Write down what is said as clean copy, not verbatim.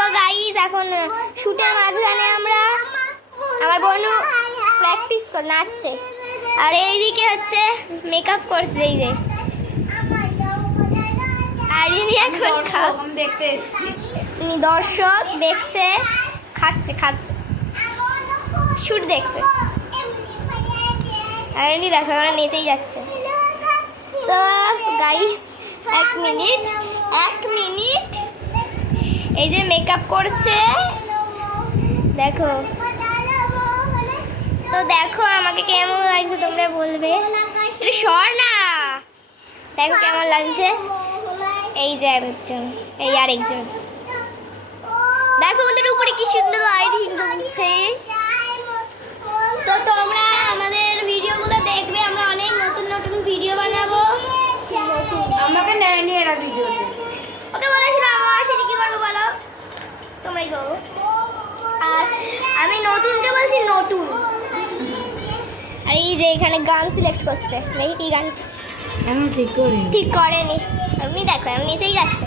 দেখো গাইস, এখন শুটের মাঝখানে আমার বোনু প্র্যাকটিস নাচছে, আর এইদিকে হচ্ছে মেকআপ করছে। এই যে আর ইনি এখন দেখতে এসেছি। ইনি দর্শক দেখছে, খাচ্ছে শুট দেখছে। আর ইনি দেখো আমরা নেচেই যাচ্ছে। তো গাইস এক মিনিট, এই যে মেকআপ করছে দেখো। তো দেখো আমাকে কেমন লাগছে তোমরা বলবে, সর না। দেখো কেমন লাগছে। এই যে আরেকজন দেখো ওদের উপরে কি সুন্দর লাইটিং জ্বলছে। তো তোমরা আমাদের ভিডিওগুলো দেখবে, আমরা অনেক নতুন ভিডিও বানাবো। আমাকে নেয়নি এরা ভিডিওতে। ওকে বলেছিলাম আমার আসেনি, কি করবো বলো, তোমরাই বলো। আর আমি নতুনকে বলছি নতুন। আর এই যে এখানে গান সিলেক্ট করছে, দেখি কি গান আমি ঠিক করি ঠিক করেনি। আপনি দেখো আমি নিচেই যাচ্ছে।